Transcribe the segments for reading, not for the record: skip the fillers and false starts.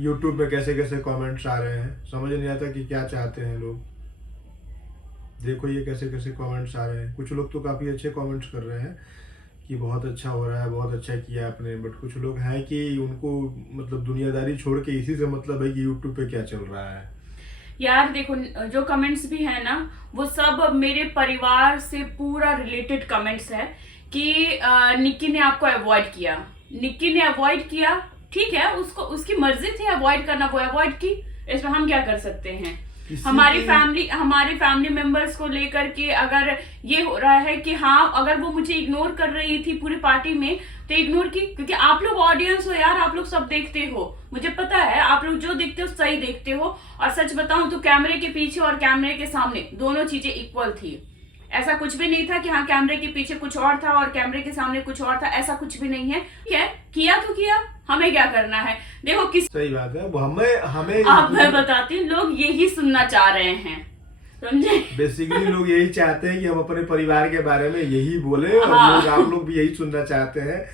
YouTube में कैसे कैसे कमेंट्स आ रहे हैं, समझ नहीं आता कि क्या चाहते हैं लोग। देखो ये कैसे कैसे कमेंट्स आ रहे हैं। कुछ लोग तो काफ़ी अच्छे कमेंट्स कर रहे हैं कि बहुत अच्छा हो रहा है, बहुत अच्छा किया आपने, बट कुछ लोग हैं कि उनको मतलब दुनियादारी छोड़ के इसी से मतलब है कि यूट्यूब पे क्या चल रहा है। यार देखो, जो कमेंट्स भी है ना, वो सब मेरे परिवार से पूरा रिलेटेड कमेंट्स है कि निक्की ने आपको अवॉइड किया, निक्की ने अवॉइड किया। ठीक है, उसको उसकी मर्जी थी अवॉइड करना, वो अवॉइड की, इसमें हम क्या कर सकते हैं। हमारी फैमिली मेंबर्स को लेकर के अगर ये हो रहा है कि हाँ, अगर वो मुझे इग्नोर कर रही थी पूरी पार्टी में, तो इग्नोर की, क्योंकि आप लोग ऑडियंस हो यार, आप लोग सब देखते हो, मुझे पता है आप लोग जो देखते हो सही देखते हो। और सच बताऊं तो कैमरे के पीछे और कैमरे के सामने दोनों चीजें इक्वल थी। ऐसा कुछ भी नहीं था कि हाँ कैमरे के पीछे कुछ और था और कैमरे के सामने कुछ और था, ऐसा कुछ भी नहीं है। ठीक है, किया तो किया, हमें क्या करना है। देखो किस सही बात है, वो हमें हमें आप, मैं बताती हूँ, लोग यही सुनना चाह रहे हैं, समझे। बेसिकली लोग यही चाहते हैं कि हम अपने परिवार के बारे में यही बोले, और हाँ, लोग आप लोग भी यही सुनना चाहते हैं।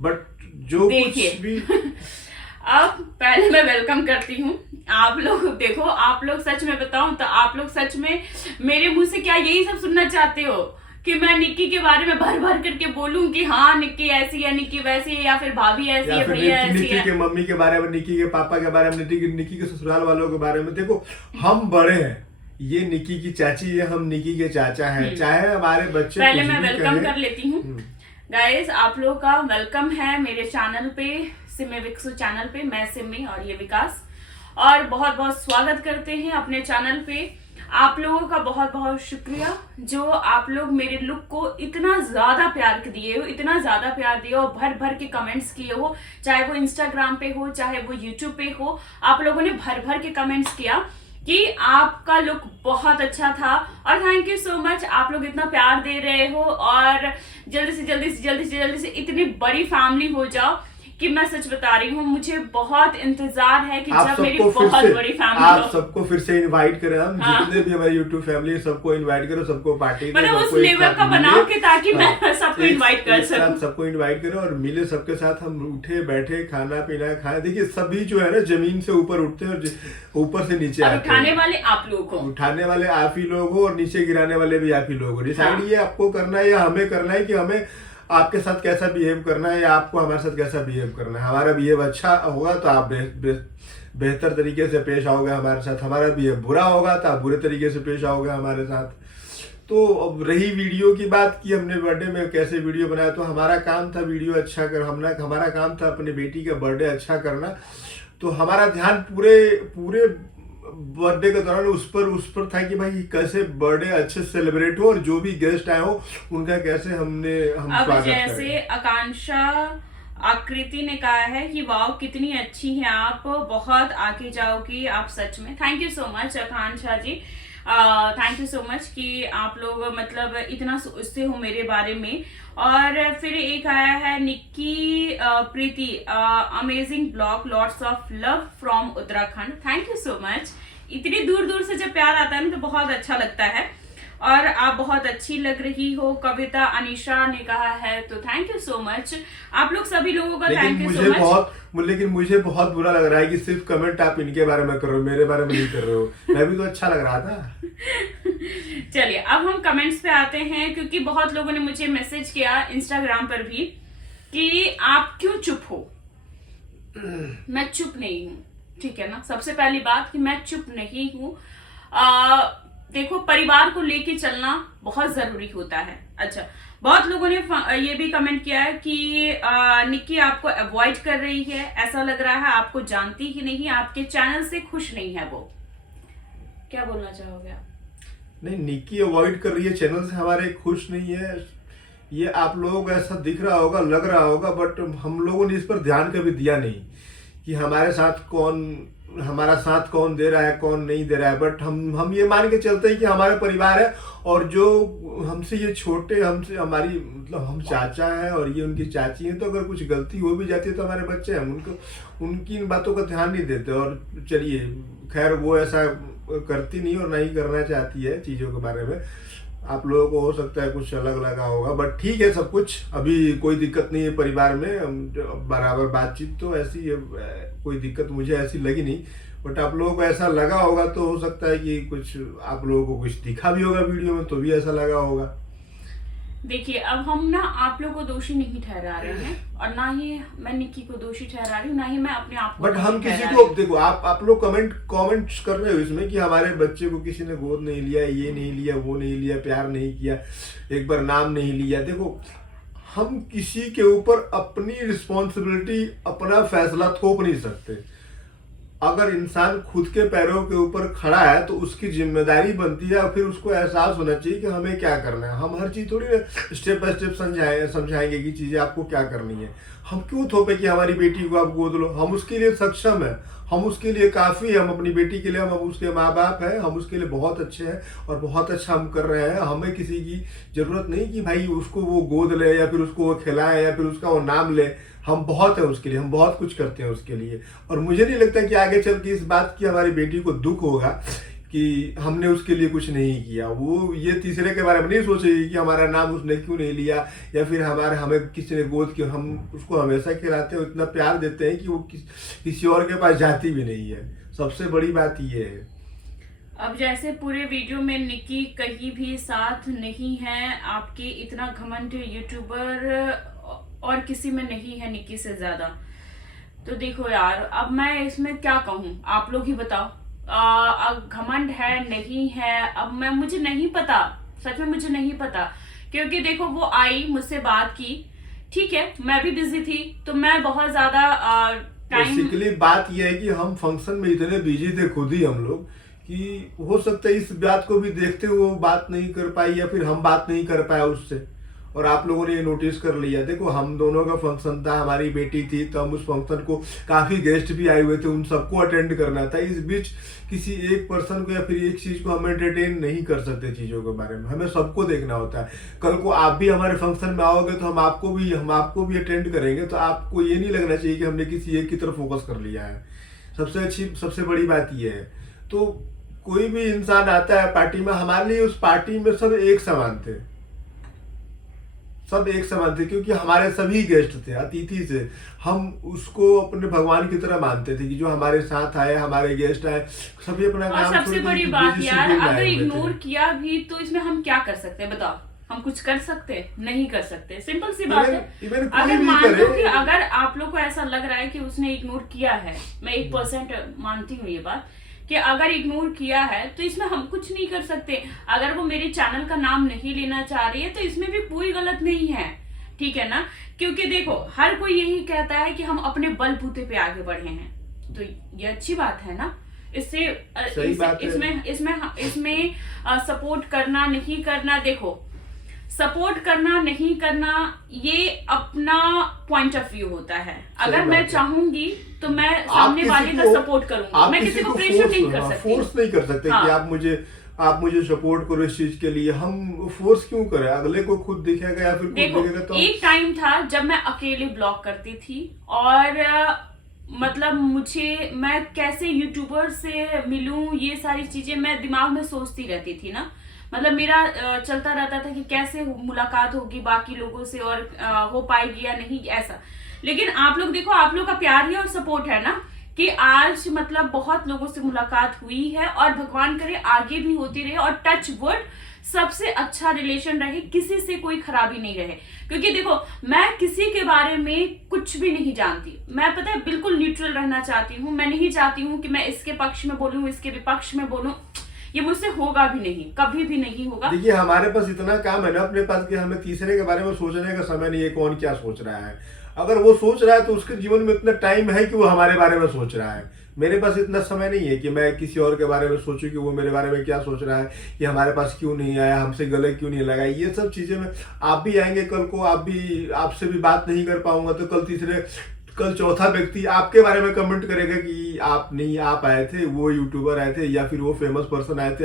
बट जो देखिए कुछ भी अब पहले मैं वेलकम करती हूँ आप लोग। देखो आप लोग, सच में बताऊं तो आप लोग सच में मेरे मुंह से क्या यही सब सुनना चाहते हो कि मैं निक्की के बारे में भर भर करके बोलूं कि हाँ निक्की ऐसी है, निक्की वैसी है, या फिर भाभी ऐसी या है, फिर भैया ऐसी निक्की है। के मम्मी के बारे में, निक्की के पापा के बारे में, निक्की के ससुराल वालों के बारे में। देखो हम बड़े हैं, ये निक्की की चाची है, हम निक्की के चाचा हैं, चाहे हमारे बच्चे पहले कुछ मैं भी वेलकम कहें। कर लेती हूँ गाइस, आप लोगों का वेलकम है मेरे चैनल पे, सिमी विक्सु चैनल पे। मैं सिमी और ये विकास, और बहुत बहुत स्वागत करते हैं अपने चैनल पे। आप लोगों का बहुत बहुत शुक्रिया जो आप लोग मेरे लुक को इतना ज्यादा प्यार दिए हो, इतना ज्यादा प्यार दिए हो, भर भर के कमेंट्स किए हो, चाहे वो इंस्टाग्राम पे हो चाहे वो यूट्यूब पे हो। आप लोगों ने भर भर के कमेंट्स किया कि आपका लुक बहुत अच्छा था, और थैंक यू सो मच। आप लोग इतना प्यार दे रहे हो, और जल्दी से इतनी बड़ी फैमिली हो जाओ कि मैं सच बता रही हूँ, मुझे बहुत इंतजार है कि जब मेरी बहुत बड़ी फैमिली आप हो। सबको फिर से इनवाइट करें हम, हाँ। जितने भी हमारे यूट्यूब फैमिली, सबको इनवाइट करो, सबको पार्टी दें, मतलब उस सबको एक लेवल साथ का बनाओ मिले। कि ताकि हाँ, मैं सबको इनवाइट कर एक साथ सकूं। सबको इनवाइट करें और मिले, सबके साथ हम उठे बैठे, खाना पीना खाए। देखिए सभी जो है ना, जमीन से ऊपर उठते हैं और ऊपर से नीचे और आते उठाने हैं। वाले आप लोग हो, उठाने वाले आप ही लोग हो और नीचे गिराने वाले भी आप ही लोग हो। डिसाइड हाँ। ये आपको करना है या हमें करना है कि हमें आपके साथ कैसा बिहेव करना है, या आपको हमारे साथ कैसा बिहेव करना है। हमारा बिहेव अच्छा होगा तो आप बेहतर तरीके से पेश आओगे हमारे साथ, हमारा बिहेव बुरा होगा तो आप बुरे तरीके से पेश आओगे हमारे साथ। तो अब रही वीडियो की बात कि हमने बर्थडे में कैसे वीडियो बनाया, तो हमारा काम था वीडियो अच्छा कर, हमारा काम था अपने बेटी का बर्थडे अच्छा करना। तो हमारा ध्यान पूरे पूरे बर्थडे के दौरान उस पर था कि भाई कैसे बर्थडे अच्छे से सेलिब्रेट हो, और जो भी गेस्ट आए हो उनका कैसे हम अब स्वागत जैसे करें। आकांक्षा आकृति ने कहा है कि वाओ कितनी अच्छी हैं आप, बहुत आगे जाओगी आप सच में। Thank you so much Akanksha ji, thank you so much कि आप लोग मतलब इतना सोचते हो मेरे बारे में। और फिर एक आया है Nikki Preeti, amazing blog, lots of love from Uttarakhand. Thank you so much. इतनी दूर दूर से जब प्यार आता है ना तो बहुत अच्छा लगता है, और आप बहुत अच्छी लग रही हो। कविता अनीशा ने कहा है, तो थैंक यू सो मच आप लोग सभी लोगों का, थैंक यू सो मच। लेकिन मुझे बहुत बुरा लग रहा है कि सिर्फ कमेंट आप इनके बारे में कर रहे हो, मेरे बारे में नहीं कर रहे हो। मैं भी तो अच्छा लग रहा था। चलिए अब हम कमेंट्स पे आते हैं, क्योंकि बहुत लोगों ने मुझे मैसेज किया इंस्टाग्राम पर भी कि आप क्यों चुप हो। मैं चुप नहीं हूँ, ठीक है ना। सबसे पहली बात कि मैं चुप नहीं हूँ। देखो परिवार को लेके चलना बहुत जरूरी होता है। अच्छा, बहुत लोगों ने ये भी कमेंट किया है कि निक्की आपको अवॉइड कर रही है, ऐसा लग रहा है आपको जानती ही नहीं, आपके चैनल से खुश नहीं है वो। क्या बोलना चाहोगे आप? नहीं, निक्की अवॉइड कर रही है चैनल से, हमारे खुश नहीं है, ये आप लोगों को ऐसा दिख रहा होगा, लग रहा होगा, बट हम लोगों ने इस पर ध्यान कभी दिया नहीं कि हमारा साथ कौन दे रहा है, कौन नहीं दे रहा है। बट हम ये मान के चलते हैं कि हमारा परिवार है, और जो हमसे ये छोटे, हमसे हमारी मतलब हम चाचा हैं और ये उनकी चाची हैं, तो अगर कुछ गलती हो भी जाती है तो हमारे बच्चे हैं, उनकी इन बातों का ध्यान नहीं देते। और चलिए खैर, वो ऐसा करती नहीं और नहीं करना चाहती है चीज़ों के बारे में। आप लोगों को हो सकता है कुछ अलग लगा होगा, बट ठीक है, सब कुछ अभी कोई दिक्कत नहीं है परिवार में, हम बराबर बातचीत तो ऐसी है, कोई दिक्कत मुझे ऐसी लगी नहीं। बट आप लोगों को ऐसा लगा होगा तो हो सकता है कि कुछ आप लोगों को कुछ दिखा भी होगा वीडियो में तो भी ऐसा लगा होगा। देखिए, अब हम ना आप लोग को दोषी नहीं ठहरा रहे हैं और ना ही मैं निक्की को दोषी ठहरा रही हूँ, ना ही मैं अपने आप को बट हम दोषी किसी ठहरा को रही हूँ। देखो, आप लोग कमेंट्स कर रहे हो इसमें कि हमारे बच्चे को किसी ने गोद नहीं लिया, ये नहीं लिया, वो नहीं लिया, प्यार नहीं किया, एक बार नाम नहीं लिया। देखो, हम किसी के ऊपर अपनी रिस्पॉन्सिबिलिटी, अपना फैसला थोप नहीं सकते। अगर इंसान खुद के पैरों के ऊपर खड़ा है तो उसकी जिम्मेदारी बनती है और फिर उसको एहसास होना चाहिए कि हमें क्या करना है। हम हर चीज थोड़ी स्टेप बाय स्टेप समझाएंगे कि चीजें आपको क्या करनी है। हम क्यों थोपे कि हमारी बेटी को आप गोद लो? हम उसके लिए सक्षम है, हम उसके लिए काफी है, हम अपनी बेटी के लिए, हम उसके माँ बाप हैं, हम उसके लिए बहुत अच्छे हैं और बहुत अच्छा हम कर रहे हैं। हमें किसी की जरूरत नहीं कि भाई उसको वो गोद ले या फिर उसको वो खिलाए या फिर उसका वो नाम ले। हम बहुत है उसके लिए, हम बहुत कुछ करते हैं उसके लिए। और मुझे नहीं लगता कि आगे चल के इस बात की हमारी बेटी को दुख होगा कि हमने उसके लिए कुछ नहीं किया। वो ये तीसरे के बारे में नहीं सोचेगी कि हमारा नाम उसने क्यों नहीं लिया या फिर हमें किसी ने गोद क्यों। हम उसको हमेशा खिलाते हैं, इतना प्यार देते हैं कि वो किसी और के पास जाती भी नहीं है। सबसे बड़ी बात ये है। अब जैसे पूरे वीडियो में निक्की कहीं भी साथ नहीं है आपके, इतना घमंड यूट्यूबर और किसी में नहीं है निक्की से ज्यादा। तो देखो यार, अब मैं इसमें क्या कहूँ, आप लोग ही बताओ। अब घमंड है नहीं है, अब मुझे नहीं पता, सच में मुझे नहीं पता। क्योंकि देखो, वो आई मुझसे बात की, ठीक है, मैं भी बिजी थी तो मैं बहुत ज्यादा टाइम। बेसिकली बात यह है कि हम फंक्शन में इतने बिजी थे खुद ही हम लोग कि हो सकता है इस बात को भी देखते हुए वो बात नहीं कर पाई या फिर हम बात नहीं कर पाए उससे, और आप लोगों ने ये नोटिस कर लिया। देखो, हम दोनों का फंक्शन था, हमारी बेटी थी तो हम उस फंक्शन को, काफी गेस्ट भी आए हुए थे, उन सबको अटेंड करना था। इस बीच किसी एक पर्सन को या फिर एक चीज को हम एंटरटेन नहीं कर सकते चीजों के बारे में, हमें सबको देखना होता है। कल को आप भी हमारे फंक्शन में आओगे तो हम आपको भी अटेंड करेंगे, तो आपको ये नहीं लगना चाहिए कि हमने किसी एक की तरफ फोकस कर लिया है। सबसे बड़ी बात ये है। तो कोई भी इंसान आता है पार्टी में, हमारे लिए उस पार्टी में सब एक समान थे, सब एक समान थे, क्योंकि हमारे सभी गेस्ट थे, अतिथि से हम उसको अपने भगवान की तरह मानते थे कि जो हमारे साथ आए, हमारे गेस्ट आए, सभी अपना और काम सबसे बड़ी बात यार, अगर इग्नोर किया भी तो इसमें हम क्या कर सकते हैं बताओ? हम कुछ कर सकते नहीं कर सकते, सिंपल सी बात है। अगर मान लो कि अगर आप लोग को ऐसा लग रहा है कि उसने इग्नोर किया है, मैं 1% मानती हूँ ये बात कि अगर इग्नोर किया है तो इसमें हम कुछ नहीं कर सकते। अगर वो मेरे चैनल का नाम नहीं लेना चाह रही है तो इसमें भी कोई गलत नहीं है, ठीक है ना? क्योंकि देखो, हर कोई यही कहता है कि हम अपने बलबूते पे आगे बढ़े हैं, तो ये अच्छी बात है ना। इसमें सपोर्ट करना नहीं करना, देखो, सपोर्ट करना नहीं करना ये अपना पॉइंट ऑफ व्यू होता है। अगर मैं चाहूंगी तो मैं सामने वाले का सपोर्ट करूंगी, मैं किसी को प्रेशर नहीं कर सकती, फोर्स नहीं कर सकते कि आप मुझे सपोर्ट करो इस चीज के लिए। हम फोर्स क्यों करें? अगले को खुद दिखेगा या फिर खुद दिखेगा तो। एक टाइम था जब मैं अकेले ब्लॉग करती थी और मतलब मैं कैसे यूट्यूबर से मिलूं, ये सारी चीजें मैं दिमाग में सोचती रहती थी ना। मतलब मेरा चलता रहता था कि कैसे मुलाकात होगी बाकी लोगों से और हो पाएगी या नहीं, ऐसा। लेकिन आप लोग देखो, आप लोग का प्यार ही और सपोर्ट है ना कि आज मतलब बहुत लोगों से मुलाकात हुई है और भगवान करे आगे भी होती रहे और टच वुड सबसे अच्छा रिलेशन रहे, किसी से कोई खराबी नहीं रहे। क्योंकि देखो, मैं किसी के बारे में कुछ भी नहीं जानती, मैं पता है बिल्कुल न्यूट्रल रहना चाहती हूँ। मैं नहीं चाहती हूँ कि मैं इसके पक्ष में बोलूँ, इसके विपक्ष में बोलूँ, ये मुझसे होगा भी नहीं, कभी भी नहीं होगा। देखिए, हमारे पास इतना काम है ना अपने पास कि हमें तीसरे के बारे में सोचने का समय नहीं है कौन क्या सोच रहा है। अगर वो सोच रहा है तो उसके जीवन में इतना टाइम है कि वो हमारे बारे में सोच रहा है। मेरे पास इतना समय नहीं है कि मैं किसी और के बारे में सोचूं कि वो मेरे बारे में क्या सोच रहा है, कि हमारे पास क्यों नहीं आया, हमसे गले क्यों नहीं लगाई। ये सब चीजें में आप भी आएंगे कल को, आपसे भी बात नहीं कर पाऊंगा तो कल चौथा व्यक्ति आपके बारे में कमेंट करेगा कि आप आए थे, वो यूट्यूबर आए थे या फिर वो फेमस पर्सन आए थे,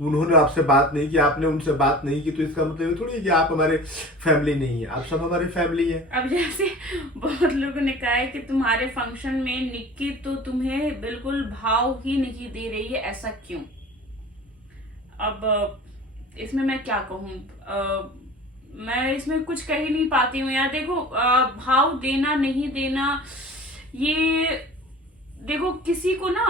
उन्होंने आपसे बात नहीं की, आपने उनसे बात नहीं की, तो इसका मतलब थोड़ी है कि आप हमारे फैमिली नहीं है। आप सब हमारी फैमिली है। अब जैसे बहुत लोगों ने कहा है कि तुम्हारे फंक्शन में निक्की तो तुम्हें बिल्कुल भाव ही नहीं दे रही है, ऐसा क्यों? अब इसमें मैं क्या कहूँ, मैं इसमें कुछ कह ही नहीं पाती हूँ यार। देखो भाव देना नहीं देना, ये देखो किसी को ना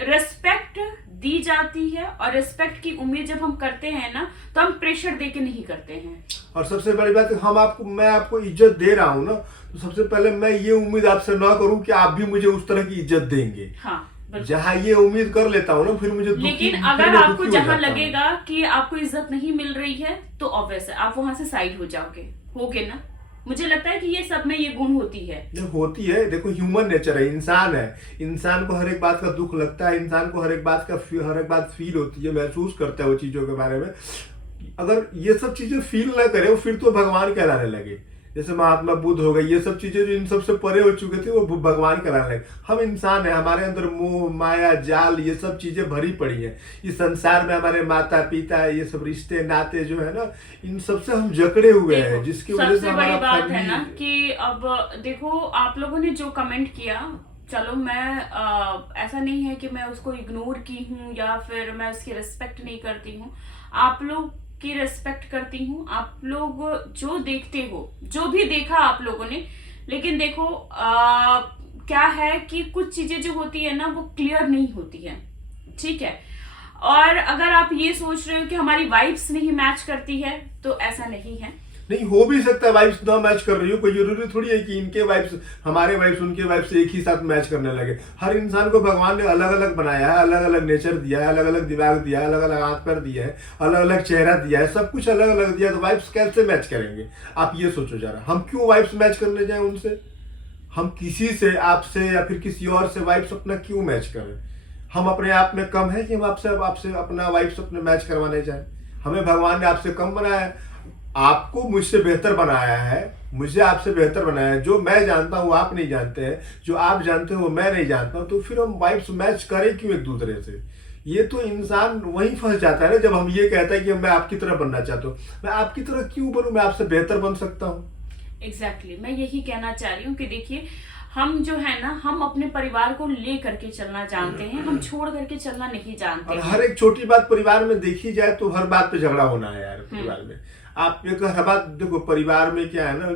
रेस्पेक्ट दी जाती है, और रेस्पेक्ट की उम्मीद जब हम करते हैं ना तो हम प्रेशर दे के नहीं करते हैं। और सबसे बड़ी बात है, मैं आपको इज्जत दे रहा हूँ ना, तो सबसे पहले मैं ये उम्मीद आपसे ना करूं कि आप भी मुझे उस तरह की इज्जत देंगे। हाँ, जहाँ ये उम्मीद कर लेता हूँ ना, फिर मुझे लेकिन अगर आपको जहाँ लगेगा कि आपको इज्जत नहीं मिल रही है तो ऑब्वियस है आप वहां से साइड हो जाओगे, होगे ना। मुझे लगता है कि ये सब में ये गुण होती है। देखो ह्यूमन नेचर है, इंसान है, इंसान को हर एक बात का दुख लगता है, इंसान को हर एक बात फील होती है, महसूस करता है वो चीजों के बारे में। अगर ये सब चीजें फील ना करे फिर तो भगवान कहलाने लगे। जैसे महात्मा बुद्ध हो गए, ये सब चीजें जो इन सबसे परे हो चुके थे वो भगवान कहलाने लगे। हम इंसान है, हमारे अंदर मोह माया जाल ये सब चीजें भरी पड़ी हैं। इस संसार में हमारे माता पिता ये सब रिश्ते नाते जो है ना, इन सबसे हम जकड़े हुए हैं, जिसकी वजह से सबसे बड़ी हमारा बात है ना कि अब देखो आप लोगों ने जो कमेंट किया, चलो मैं ऐसा नहीं है कि मैं उसको इग्नोर की हूँ या फिर मैं उसकी रिस्पेक्ट नहीं करती हूँ। आप लोग की रिस्पेक्ट करती हूँ, आप लोग जो देखते हो, जो भी देखा आप लोगों ने। लेकिन देखो क्या है कि कुछ चीजें जो होती है ना वो क्लियर नहीं होती है, ठीक है। और अगर आप ये सोच रहे हो कि हमारी वाइब्स नहीं मैच करती है तो ऐसा नहीं है। नहीं, हो भी सकता है वाइब्स ना मैच कर रही हो, कोई जरूरी थोड़ी है कि इनके वाइब्स हमारे वाइब्स उनके वाइब्स एक ही साथ मैच करने लगे। हर इंसान को भगवान ने अलग अलग बनाया है, अलग अलग नेचर दिया है, अलग अलग दिमाग दिया है, अलग अलग हाथ पैर दिया है, अलग अलग चेहरा दिया है, सब कुछ अलग अलग दिया, तो वाइब्स कैसे मैच करेंगे? आप ये सोचो जरा, हम क्यों वाइब्स मैच करने जाए उनसे? हम किसी से, आपसे या फिर किसी और से वाइब्स अपना क्यों मैच करें? हम अपने आप में कम है कि हम आपसे अपना वाइब्स अपने मैच करवाने जाए? हमें भगवान ने आपसे कम बनाया है, आपको मुझसे बेहतर बनाया है, मुझे आपसे बेहतर बनाया है। जो मैं जानता हूँ आप नहीं जानते हैं, जो आप जानते हो वो मैं नहीं जानता हूँ, तो फिर हम वाइब्स मैच करें क्यों एक दूसरे से? ये तो इंसान वहीं फंस जाता है ना जब हम ये कहता है कि मैं आपकी तरह बनना चाहता हूँ। मैं आपकी तरह क्यों बनूं? मैं आपसे बेहतर बन सकता हूँ। एग्जैक्टली मैं यही कहना चाह रही हूँ कि देखिए हम जो है ना, हम अपने परिवार को ले करके चलना जानते हैं, हम छोड़ करके चलना नहीं जानते। और हर एक छोटी बात परिवार में देखी जाए तो हर बात पे झगड़ा होना है यार परिवार में। आप एक हर बात देखो, परिवार में क्या है ना,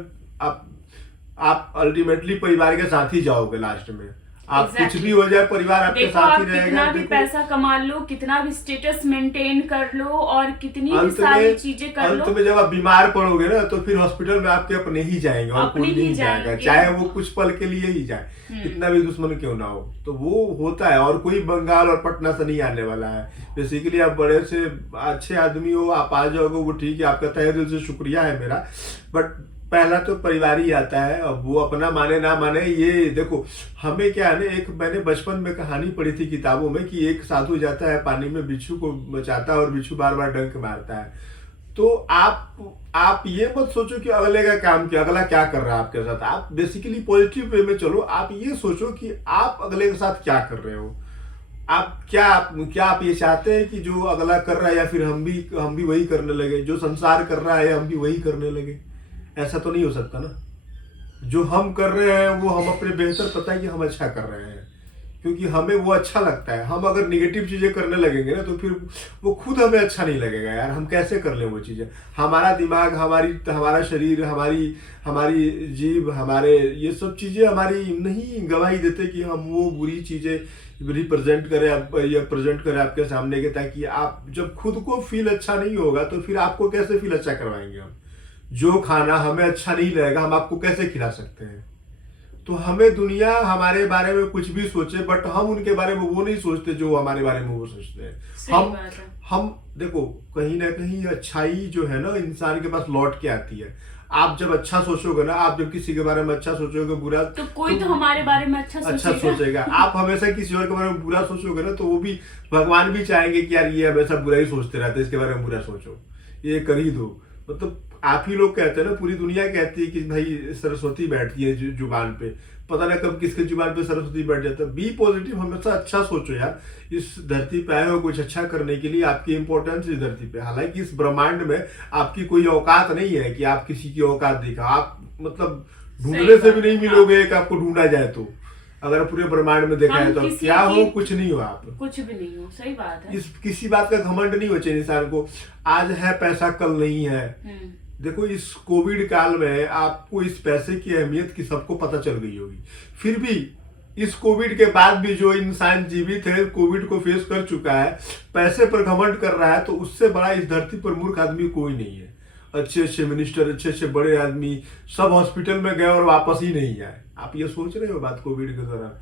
आप अल्टीमेटली परिवार के साथ ही जाओगे लास्ट में। आप कुछ भी हो जाए परिवार आपके साथ ही रहेगा। कितना भी पैसा कमा लो, कितना भी स्टेटस मेंटेन कर लो और कितनी भी सारी चीजें कर लो, अंत में जब आप बीमार पड़ोगे ना तो फिर हॉस्पिटल में आपके अपने ही जाएंगे और कोई नहीं जाएगा, चाहे वो कुछ पल के लिए ही जाए, कितना भी दुश्मन क्यों ना हो। तो वो होता है, और कोई बंगाल और पटना से नहीं आने वाला है। बेसिकली आप बड़े से अच्छे आदमी हो, आप आ जाओगे वो ठीक है, आपका तहे दिल से शुक्रिया है मेरा। बट पहला तो परिवार ही आता है। अब वो अपना माने ना माने, ये देखो हमें क्या है ना, एक मैंने बचपन में कहानी पढ़ी थी किताबों में कि एक साधु जाता है पानी में, बिच्छू को बचाता है और बिच्छू बार बार डंक मारता है। तो आप ये मत सोचो कि अगले का काम क्या, अगला क्या कर रहा है आपके साथ। आप बेसिकली पॉजिटिव वे में चलो। आप ये सोचो कि आप अगले के साथ क्या कर रहे हो। आप क्या आप ये चाहते हैं कि जो अगला कर रहा है या फिर हम भी वही करने लगे, जो संसार कर रहा है हम भी वही करने लगे? ऐसा तो नहीं हो सकता ना। जो हम कर रहे हैं वो हम अपने बेहतर पता है कि हम अच्छा कर रहे हैं, क्योंकि हमें वो अच्छा लगता है। हम अगर निगेटिव चीजें करने लगेंगे ना तो फिर वो खुद हमें अच्छा नहीं लगेगा यार। हम कैसे कर लें वो चीजें? हमारा दिमाग, हमारा शरीर, हमारी जीभ, हमारे ये सब चीजें हमारी नहीं गवाही देते कि हम वो बुरी चीजें रिप्रेजेंट करें या प्रेजेंट करें आपके सामने के, ताकि आप जब खुद को फील अच्छा नहीं होगा तो फिर आपको कैसे फील अच्छा करवाएंगे हम? जो खाना हमें अच्छा नहीं लगेगा हम आपको कैसे खिला सकते हैं? तो हमें दुनिया हमारे बारे में कुछ भी सोचे, बट हम उनके बारे में वो नहीं सोचते जो हमारे बारे में वो सोचते हैं। हम देखो कहीं ना कहीं अच्छाई जो है ना इंसान के पास लौट के आती है। आप जब अच्छा सोचोगे ना, आप जब किसी के बारे में अच्छा सोचोगे बुरा, तो कोई तो हमारे बारे में अच्छा सोचेगा। आप हमेशा किसी और के बारे में बुरा सोचोगे ना तो वो भी, भगवान भी चाहेंगे कि यार ये हमेशा बुरा ही सोचते रहते, इसके बारे में बुरा सोचो, ये कर ही दो। मतलब आप ही लोग कहते हैं ना, पूरी दुनिया कहती है कि भाई सरस्वती बैठती है जुबान पे, पता ना कब किसके जुबान पे सरस्वती बैठ जाता है। बी पॉजिटिव, हमेशा अच्छा सोचो यार। इस धरती पे आए हो कुछ अच्छा करने के लिए, आपकी इंपॉर्टेंस इस धरती पे। हालांकि इस ब्रह्मांड में आपकी कोई औकात नहीं है कि आप किसी की औकात दिखा। आप मतलब ढूंढने से भी नहीं मिलोगे कि आपको ढूंढा जाए तो। अगर पूरे ब्रह्मांड में देखा हम है तो किसी क्या हो, की- कुछ नहीं हो आप। कुछ भी नहीं हो, सही बात है। इस किसी बात का घमंड नहीं हो चाहिए इंसान को। आज है पैसा, कल नहीं है। देखो इस कोविड काल में आपको इस पैसे की अहमियत की सबको पता चल गई होगी, फिर भी इस कोविड के बाद भी जो इंसान जीवित है, कोविड को फेस कर चुका है, पैसे पर घमंड कर रहा है, तो उससे बड़ा इस धरती पर मूर्ख आदमी कोई नहीं है। अच्छे अच्छे मिनिस्टर, अच्छे अच्छे बड़े आदमी सब हॉस्पिटल में गए और वापस ही नहीं आए। आप ये सोच रहे हो बात कोविड के दौरान?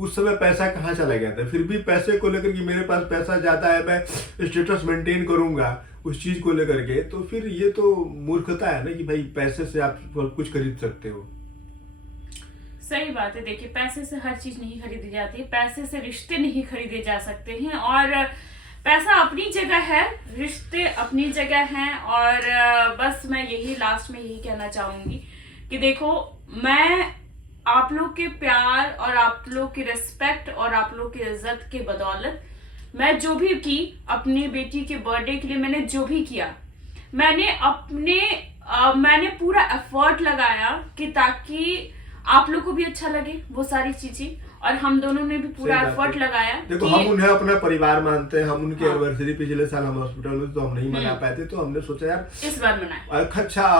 उस समय पैसा कहाँ चला गया था? फिर भी पैसे को लेकर कि मेरे पास पैसा ज्यादा है, मैं स्टेटस मेंटेन करूंगा उस चीज को लेकर के, तो फिर ये तो मूर्खता है ना कि भाई पैसे से आप सब कुछ खरीद सकते हो। सही बात है। देखिए, पैसे से हर चीज नहीं खरीदी जाती, पैसे से रिश्ते नहीं खरीदे जा सकते हैं। और पैसा अपनी जगह है, रिश्ते अपनी जगह हैं। और बस मैं यही लास्ट में यही कहना चाहूंगी कि देखो, मैं आप लोग के प्यार और आप लोग की रिस्पेक्ट और आप लोग की इज्जत के बदौलत मैं जो भी की अपनी बेटी के बर्थडे के लिए, मैंने जो भी किया, मैंने पूरा एफर्ट लगाया कि ताकि आप लोग को भी अच्छा लगे वो सारी चीजें। और हम दोनों ने भी पूरा एफर्ट लगाया। देखो कि हम उन्हें अपना परिवार मानते हैं। हम उनके हाँ। एनिवर्सरी पिछले साल हम हॉस्पिटल में तो हम नहीं मना पाए थे, तो हमने सोचा यार इस बार मनाए।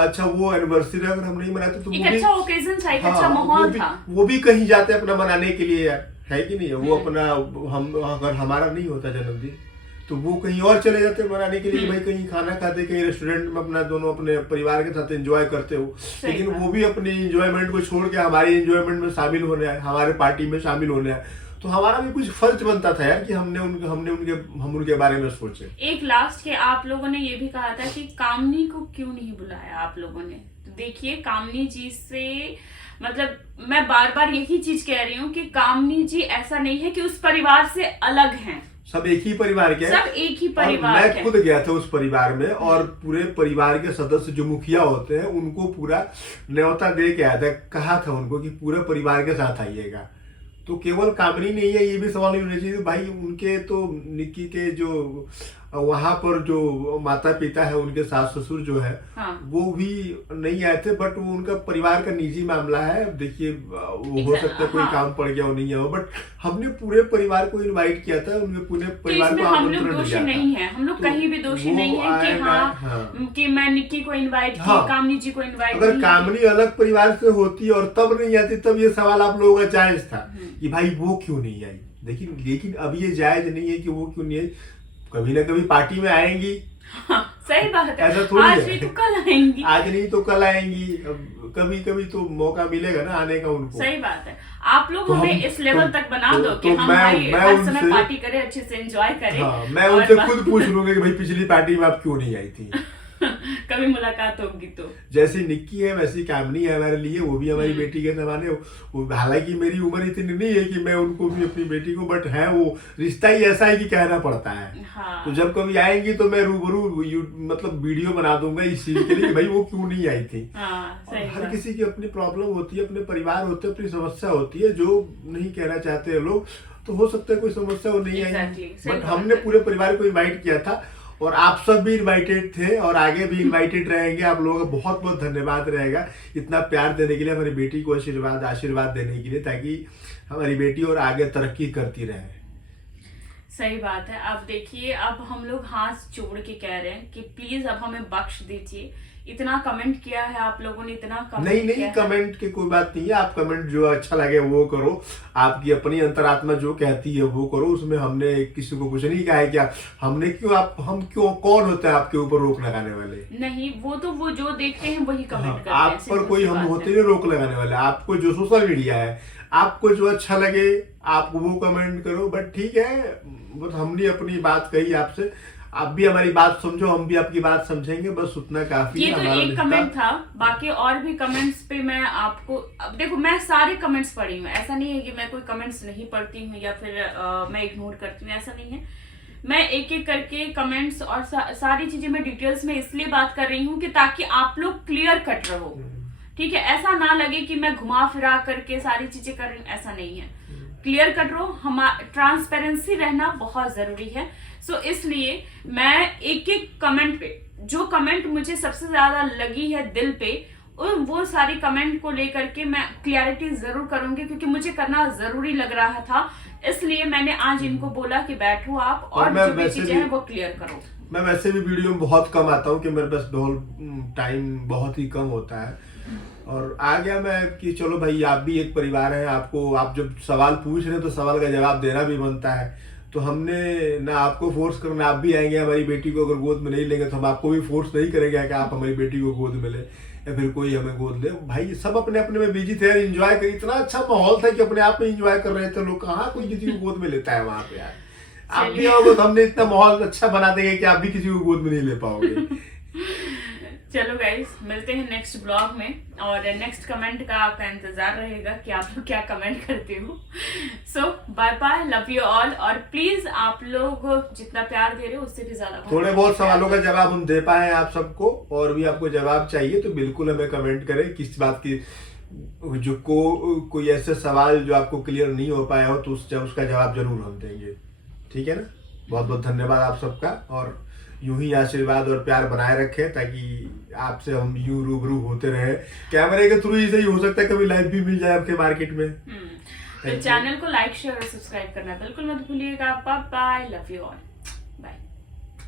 अच्छा वो एनिवर्सरी अगर हम नहीं मनाए तो एक वो भी अच्छा ओकेजन था, एक हाँ, अच्छा माहौल था। वो भी कहीं जाते अपना मनाने के लिए यार, है कि नहीं है? वो अपना हम अगर हमारा नहीं होता जन्मदिन तो वो कहीं और चले जाते मनाने के लिए, भाई कहीं खाना खाते, कहीं रेस्टोरेंट में अपना दोनों अपने परिवार के साथ एंजॉय करते हो। लेकिन वो भी अपनी एंजॉयमेंट को छोड़ के हमारी एंजॉयमेंट में शामिल होने आए, हमारे पार्टी में शामिल होने आए, तो हमारा भी कुछ फर्ज बनता था यार कि हम उनके बारे में सोचे। एक लास्ट के आप लोगों ने ये भी कहा था कि कामनी को क्यों नहीं बुलाया आप लोगों ने। तो देखिए, कामनी जी से मतलब मैं बार बार यही चीज कह रही हूँ कि कामनी जी ऐसा नहीं है कि उस परिवार से अलग हैं। सब एक ही परिवार के, सब एक ही परिवार मैं के। खुद गया था उस परिवार में, और पूरे परिवार के सदस्य जो मुखिया होते हैं उनको पूरा न्योता दे के आया था, कहा था उनको कि पूरे परिवार के साथ आइएगा। तो केवल कामनी नहीं है, ये भी सवाल नहीं होना चाहिए भाई उनके तो निक्की के जो वहां पर जो माता पिता है, उनके सास ससुर जो है, हाँ। वो भी नहीं आए थे, बट वो उनका परिवार का निजी मामला है। देखिए वो हो सकता है कोई काम पड़ गया हो, नहीं हो, बट हमने पूरे परिवार को इनवाइट किया था, उनके पूरे परिवार को हम लोग आमंत्रण दोषी दिया था। नहीं है, हम लोग तो कहीं भी दोषी वो नहीं है कि हाँ। कि मैं निक्की को इनवाइट की, हाँ। कामनी जी को इनवाइट अगर कामनी अलग परिवार से होती और तब नहीं आती, तब ये सवाल आप लोगों का जायज था कि भाई वो क्यों नहीं आई। लेकिन अब ये जायज नहीं है कि वो क्यों नहीं आई। कभी ना कभी पार्टी में आएंगी। हाँ, सही बात है। ऐसा थोड़ी आज है। नहीं तो कल आएंगी। आज नहीं तो कल आएंगी। अब कभी कभी तो मौका मिलेगा ना आने का उनको। सही बात है। आप लोग तो हमें हम- इस लेवल तो- तक बना तो- दो कि तो हम मैं भाई हर समय उनसे- पार्टी करें, अच्छे से एंजॉय करें। हाँ, मैं और उनसे बस- खुद पूछ लूंगा कि भाई पिछली पार्टी में आप क्यों नहीं आई थी। कभी मुलाकात होगी तो। जैसी निक्की है वैसी कामनी है हमारे लिए, वो भी हमारी बेटी के समान है। हालांकि मेरी उम्र इतनी नहीं है कि मैं उनको भी अपनी बेटी को, बट है वो रिश्ता ही ऐसा है कि कहना पड़ता है। हाँ। तो जब कभी आएंगी तो मैं रूबरू मतलब वीडियो बना दूंगा इस चीज के लिए कि भाई वो क्यों नहीं आई थी। हाँ, सही हर बात। किसी की अपनी प्रॉब्लम होती है, अपने परिवार होते हैं, अपनी समस्या होती है, जो नहीं कहना चाहते हैं लोग, तो हो सकता है कोई समस्या वो नहीं आई। Exactly, सही बट बात हमने है। पूरे परिवार को इनवाइट किया था, और आप सब भी इनवाइटेड थे और आगे भी इनवाइटेड रहेंगे। आप लोगों का बहुत बहुत धन्यवाद रहेगा इतना प्यार देने के लिए, हमारी बेटी को आशीर्वाद देने के लिए, ताकि हमारी बेटी और आगे तरक्की करती रहे। सही बात है। अब देखिए, अब हम लोग हाथ जोड़ के कह रहे हैं कि प्लीज अब हमें बख्श दीजिए। इतना कमेंट किया है आप लोगों ने, इतना कमेंट नहीं किया है। कमेंट की कोई बात नहीं है। आप कमेंट जो अच्छा लगे वो करो, आपकी अपनी अंतरात्मा जो कहती है वो करो। उसमें हमने किसी को कुछ नहीं कहा है कि हम क्यों कौन होता है आपके ऊपर रोक लगाने वाले। नहीं, वो तो वो जो देखते हैं वही कमेंट हाँ, करते हैं। आप पर सिंपल कोई सी हम बात होते है। नहीं रोक लगाने वाले। आपको जो सोशल मीडिया है, आपको जो अच्छा लगे आप वो कमेंट करो, बट ठीक है, बस हमने अपनी बात कही आपसे, आप भी हमारी बात समझो, हम भी आपकी बात समझेंगे, बस उतना काफी ये है तो हमारा एक रिश्ता। कमेंट था, बाकी और भी कमेंट्स पे मैं आपको, अब देखो मैं सारे कमेंट्स पढ़ी हूँ, ऐसा नहीं है कि मैं कोई कमेंट्स नहीं पढ़ती हूँ या फिर मैं इग्नोर करती हूँ, ऐसा नहीं है। मैं एक एक करके कमेंट्स और सारी चीजें मैं डिटेल्स में इसलिए बात कर रही हूँ कि ताकि आप लोग क्लियर कट रहो। ठीक है, ऐसा ना लगे कि मैं घुमा फिरा करके सारी चीजें कर रही हूँ, ऐसा नहीं है। क्लियर कट रहो, ट्रांसपेरेंसी रहना बहुत जरूरी है। सो इसलिए मैं एक एक कमेंट पे, जो कमेंट मुझे सबसे ज्यादा लगी है दिल पे, वो सारी कमेंट को लेकर के मैं क्लियरिटी जरूर करूंगी, क्योंकि मुझे करना जरूरी लग रहा था। इसलिए मैंने आज इनको बोला कि बैठो आप और जो भी चीजें हैं वो क्लियर करो। मैं वैसे भी वीडियो में बहुत कम आता हूँ कि मेरे पास टाइम बहुत ही कम होता है, और आ गया मैं कि चलो भाई आप भी एक परिवार है, आपको आप जब सवाल पूछ रहे हैं तो सवाल का जवाब देना भी बनता है। तो हमने ना आपको फोर्स करना, आप भी आएंगे हमारी बेटी को अगर गोद में नहीं लेंगे तो हम आपको भी फोर्स नहीं करेंगे कि आप हमारी बेटी को गोद में ले या फिर कोई हमें गोद ले। भाई सब अपने अपने में बिजी थे, एंजॉय कर, इतना अच्छा माहौल था कि अपने आप में एंजॉय कर रहे थे लोग। कहाँ कोई किसी को गोद में लेता है वहां पे यार। आप भी आओगे तो हमने इतना माहौल अच्छा बना देंगे कि आप भी किसी को गोद में नहीं ले पाओगे। चलो गाइस, मिलते हैं नेक्स्ट ब्लॉग में, और नेक्स्ट कमेंट का आपका इंतजार रहेगा कि आप लोग क्या कमेंट करते हो। So bye bye, love you all, और प्लीज आप लोग जितना प्यार दे रहे हो उससे भी ज्यादा थोड़े बहुत सवालों का जवाब हम दे पाए आप सबको, और भी आपको जवाब चाहिए तो बिल्कुल हमें कमेंट करें किस बात की, जो कोई ऐसे सवाल जो आपको क्लियर नहीं हो पाया हो तो उसका जवाब जरूर हम देंगे। ठीक है ना। बहुत बहुत धन्यवाद आप सबका, और यूं ही आशीर्वाद और प्यार बनाए रखें ताकि आपसे हम यूं रूबरू होते रहे। कैमरे के थ्रू ही सही हो सकता है, कभी लाइव भी मिल जाए आपके मार्केट में। तो चैनल को लाइक शेयर और सब्सक्राइब करना बिल्कुल मत भूलिएगा। Bye bye, love you all, bye.